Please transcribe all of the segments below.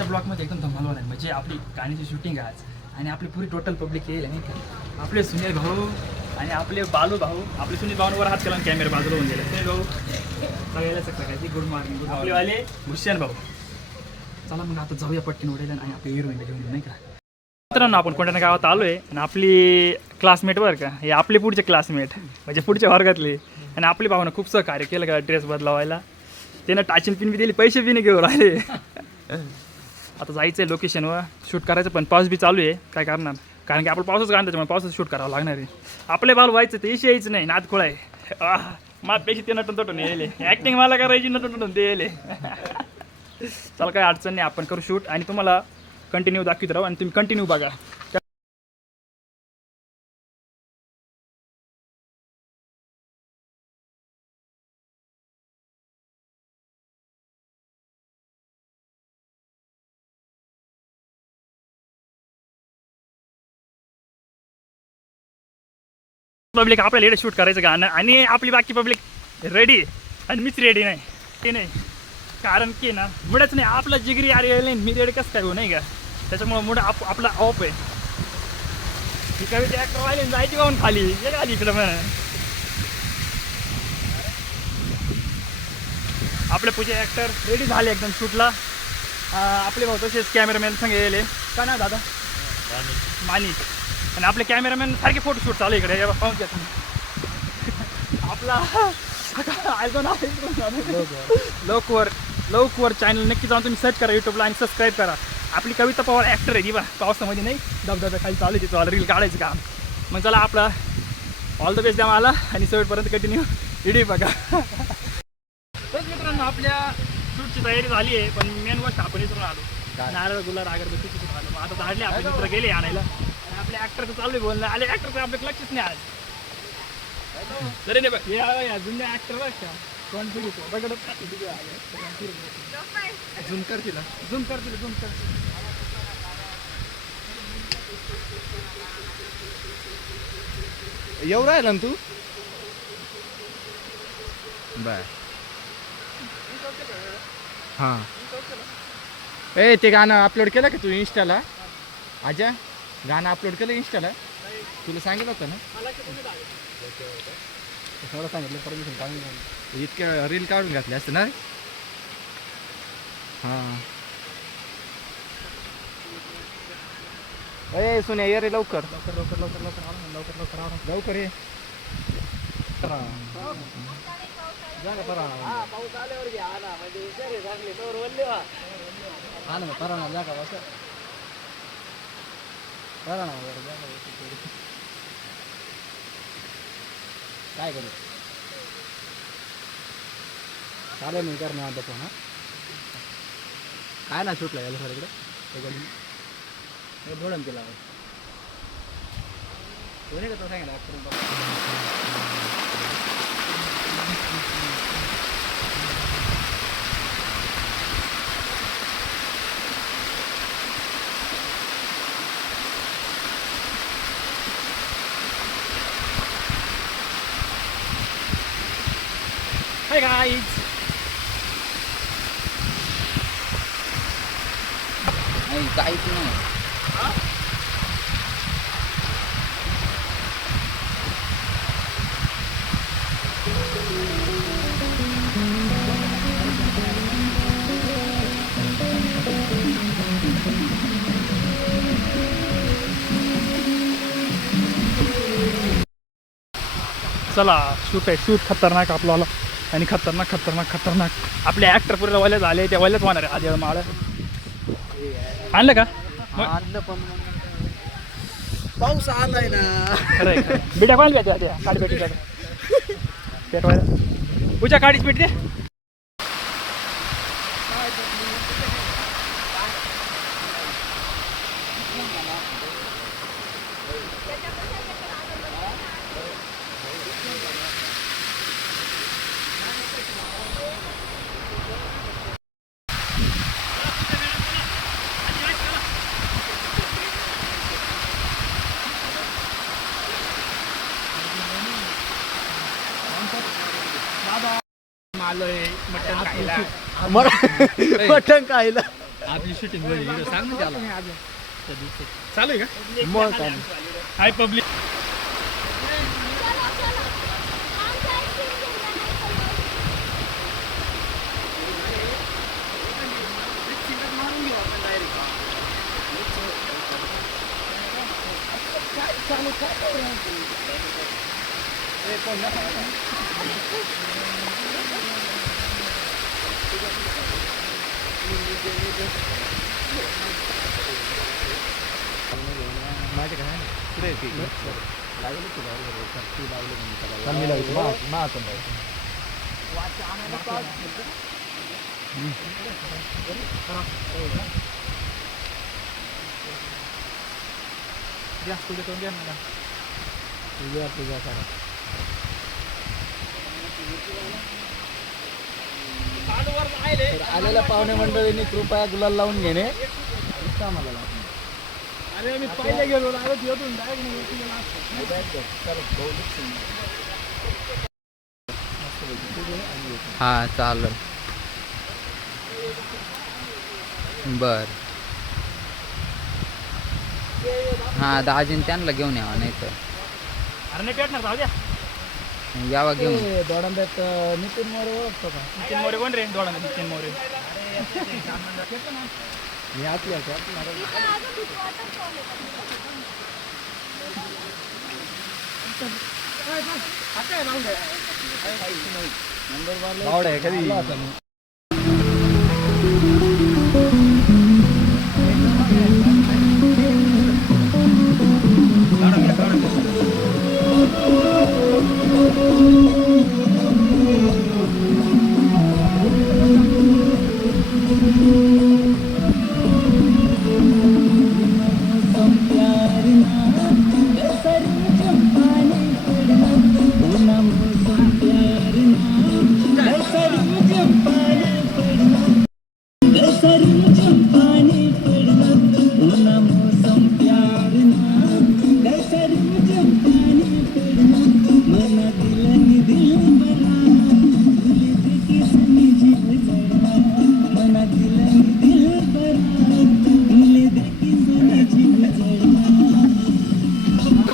आजच्या ब्लॉगमध्ये एकदम धमाल होणार म्हणजे आपली गाण्याची शूटिंग आहे आज आणि आपली पुरी टोटल पब्लिक येईल नाही का. आपले सुनील भाऊ आणि आपले बालू भाऊ, आपले सुनील भाऊंवर हात केला कॅमेरा बाजूला होऊन गेले. सुनील भाऊ सगळ्याला सकाळची गुड मॉर्निंग. आपलेवाले भूषण भाऊ. चला मग आता जाऊया पटकन उडायला आणि आपली हिरोईनला घेऊन येऊ नाही का. मित्रांनो आपण कोणत्या गावात आलो आहे आणि आपली क्लासमेट बरं का, हे आपले पुढचे क्लासमेट म्हणजे पुढच्या वर्गातले. आणि आपली भावना खूप सहकार्य केलं का ड्रेस बदलावायला. त्यानं टाचिंग पिन बी दिली, पैसे बी नाही घेऊन राहिले. आता जायचं आहे लोकेशनवर शूट करायचं पण पाऊस बी चालू आहे. काय करणार, कारण की आपण पावसाच गाणं त्याच्यामुळे पावसात शूट करावं लागणार आहे. आपले बाल व्हायचं ते इशी यायचं नाही, नाद खोळा आहे. माझ्यापेक्षा ते नटून तटून येईल ॲक्टिंग मला करायची, नटून तटून ते येईल. चला काय अडचण नाही, आपण करू शूट आणि तुम्हाला कंटिन्यू दाखवत राहू आणि तुम्ही कंटिन्यू बघा. पब्लिक आपल्याला इकडे शूट करायचं गाणं आणि आपली बाकी पब्लिक रेडी आणि मीच रेडी नाही. ते नाही कारण की ना मुळच नाही आपला जिगरी अरे नाही, मी रेडी कसं काय हो नाही का. त्याच्यामुळं मुळे आपला ऑफ आहे. ही कविता ॲक्टर व्हायला जायची गाऊन खाली ये खाली इकडं म्हणा. आपले पूजे ॲक्टर रेडी झाले एकदम शूटला. आपले भाऊ तसेच कॅमेरामॅन संग येले. काय ना दादा मानिक. आणि आपले कॅमेरामॅन सारखे फोटोशूट चालू इकडे पाहून घ्या तुम्ही. आपला लवकर चॅनल नक्की जाऊन तुम्ही सर्च करा यूट्यूबला आणि सबस्क्राईब करा. आपली कविता पवार ॲक्टर आहे ती बा, पावसामध्ये नाही धबधब्या खाली चालू आहे तिथं रील काढायचं काम. मग चला आपला ऑल द बेस्ट द्या मला आणि शेवटपर्यंत कंटिन्यू व्हिडिओ बघा. तर मित्रांनो आपल्या शूटची तयारी झाली आहे पण मेन गोष्ट आपण इथून आलो नारळ गुलाब अगरबत्ती तिथून आलो. मग आता झाडले आपले मित्र गेले आणायला आणि आपल्या ॲक्टरचं चालू आहे बोलणं. आले ॲक्टरचं आपलं लक्षच नाही आज तरी नाही बघ या जुन्या ॲक्टर बघ का कोण बघत झूम करतील झूम करतील झूम करतील. येऊ राहिला ना तू बर. हां ए ते गाणं अपलोड केलं का तू इंस्टाला. आजा गाणं अपलोड केलं इंस्टाला. तुला सांगितलं होतं ना. सगळं सांगितलं परमिशन काढून इतक्या रील काढून घातले असते ना. हां ए सुन्या ये रे लवकर लवकर लवकर लवकर लवकर लवकर लवकर लवकर ये. काय करू चालेल मी करणार आता पण. काय ना सुटला याला सर इकडे बोलून केला कोणी का तो सांगितलं. Hi guys. नाही काहीच नाही. चला शूट आहे. शूट खतरनाक आपल्याला आणि खतरनाक खतरनाक खतरनाक आपले ॲक्टर पुरे वल्याच आले त्या वल्याच होणार आहे. आधी माळ आणलं का आणलं पण पाऊस आलाय ना. खरं बिट्या कोणाला घ्यायच्या त्या काडी पेटी पेटवायला पूजा काडीच पेटी दे. आलोय मटण खायला. मटण खायला आपली शूटिंग होईल सांग ना त्याला चालू आहे का मग चालू. हाय पब्लिक माझ्या काय पुढे द्या तुझ्या तोंड द्या मला तुझ्या करा आलेल्या पाहुणे मंडळींनी कृपया गुलाल लावून घेणे आम्हाला अरे मी पहिले गेलो हा चालेल बर हा दाजीन त्यांना घेऊन यावं नाही तर अरे नाही पेटणार जाऊ द्या यावा घेऊन दोडंब्यात नितीन मोरे ओळखतो का नितीन मोरे कोण रे दोडा नितीन मोरे मी आतल्या बावडा आहे कधी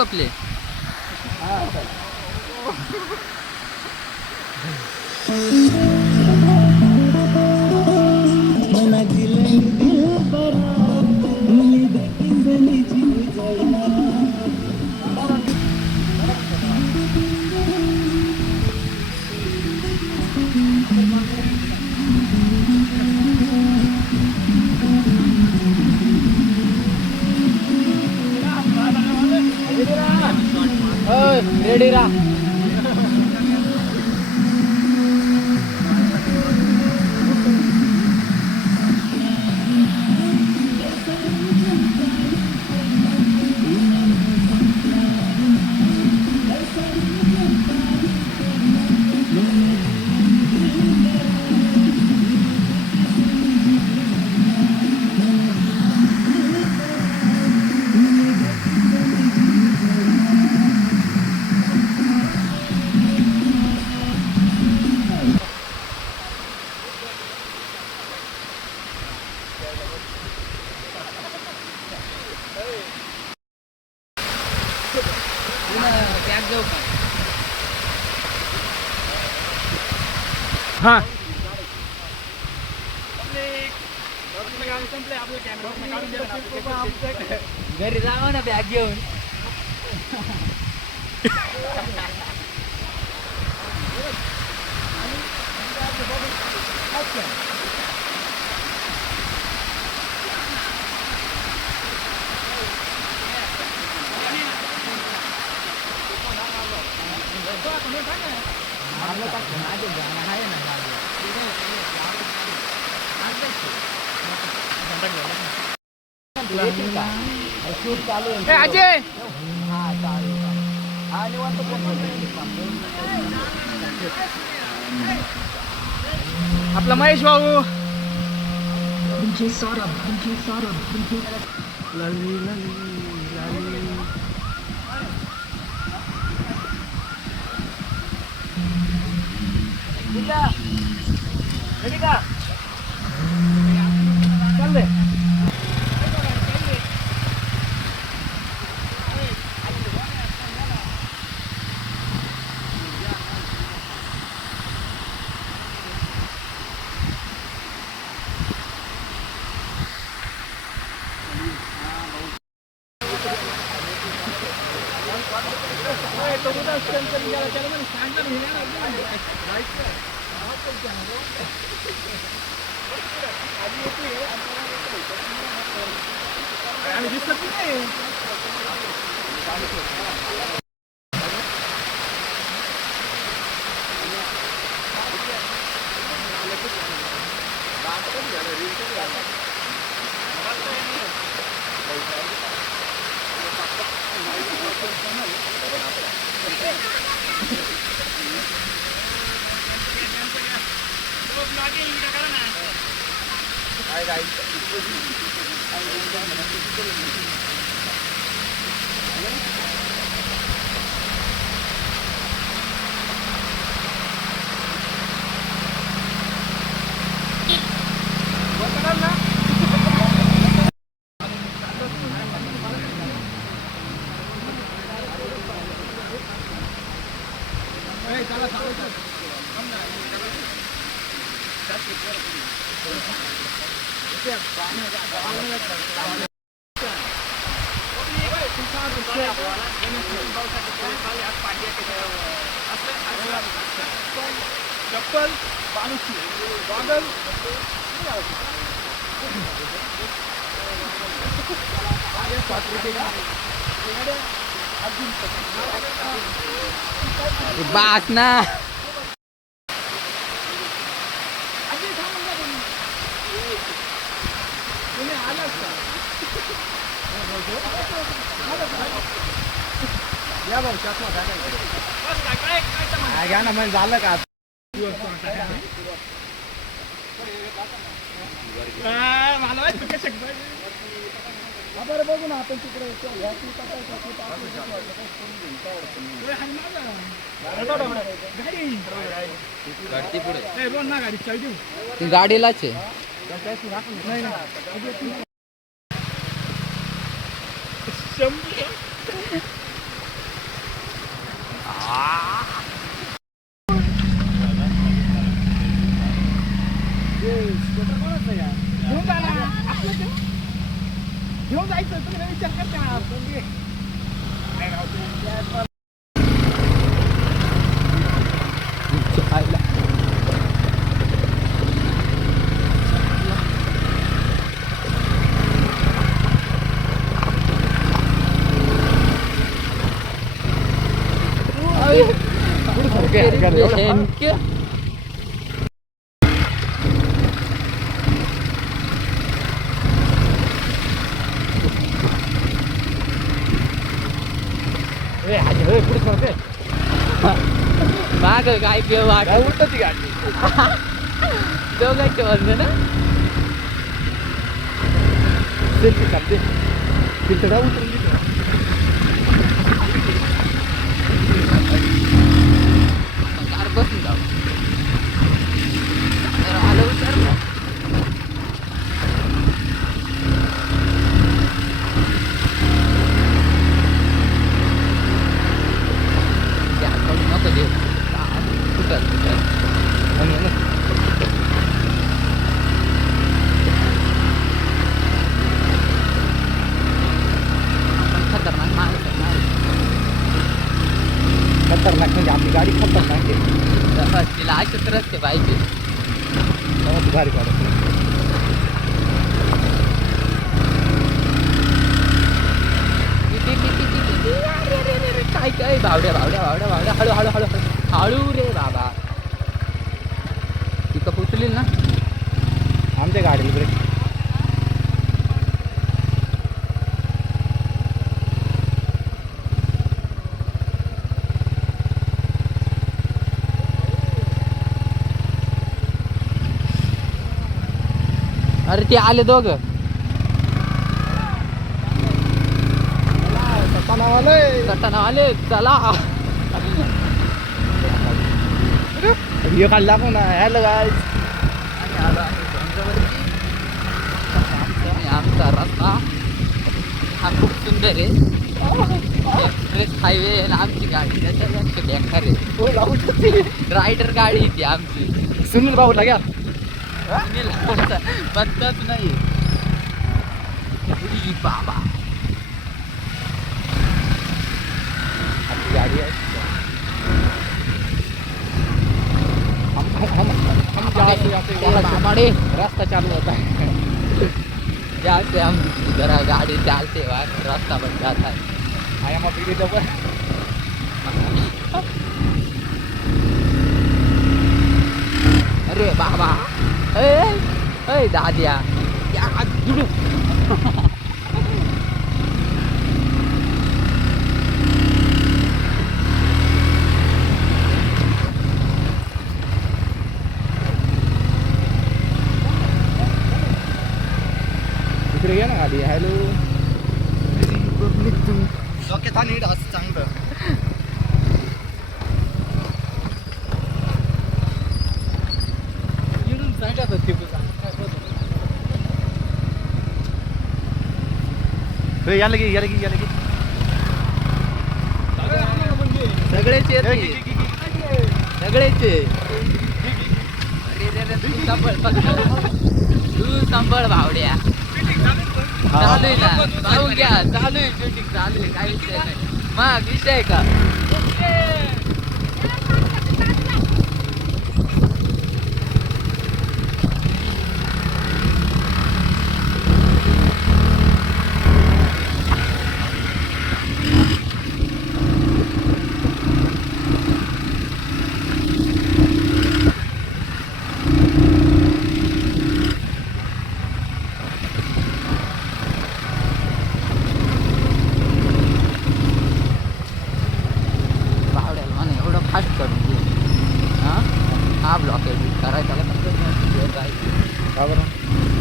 कपले रेडी रा हा घरी जावा ना बॅग घेऊन अजय आपला महेश भाऊ रेडी का चल दे आणि दिसत नाही. चप्पल बाणूची गॉगल बास ना या भाऊ चष्मा घ्या ना म्हणजे झालं का मला बरं बघू ना आपण तिकडे गाडी चाल देऊ गाडीलाच आहे नाही ना घेऊन जायचं तुम्ही विचार करता माग काय पिऊ उलट ती गाडी दोघांचे म्हणलं ना सेल्फी काढते तिथं उतरून कार बसून जाऊ आलं उतर ना नको देऊ कुठं खतरनाक माणूस खतरनाक म्हणजे आपली गाडी खतरनाक आहे तिला असेच रस्ते पाहिजे गाडी काढत काय काय भावड्या भावड्या भावड्या भावड्या हळू हळू हळू हळू रे बाबा तिथं पोचलील ना आमच्या गाडीला ब्रेक अरे ते आले दोघं सटाणा आले चला व्हिडिओ काढला पण हॅलो गाईज आमचा रस्ता हा खूप सुंदर आहे एक्सप्रेस हायवे आणि आमची गाडी त्याच्यापेक्षा बेकार आहे रायडर गाडी ती आमची सुनील भाऊ लाग्या पत्ताच नाही बाबा कडे रस्ता चालू होता है जहाँ से हम जरा गाड़ी चालते वहाँ रास्ता बन जाता है आया मग इकडे जवळ अरे बाबा ए दादिया या जुडू इकडे घ्या ना आधी हॅलो डोक्यात आणि नीट असं चांगलं इकडून सांगत होती या लगे या लगे या लगे सगळेच येते सगळेच तू सांभाळ भावड्या चालू आहे ना पाहून घ्या चालू आहे शूटिंग चालू आहे काही विषय नाही मग विषय का भावड्याला म्हणा एवढं फास्ट करून घे हा ब्लॉक एडिट करायचा का का बरं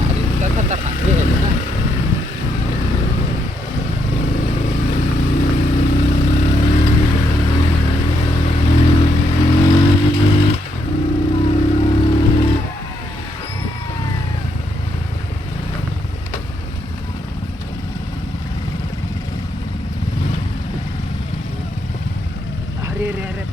अरे कसं तर ना अरे रे अरे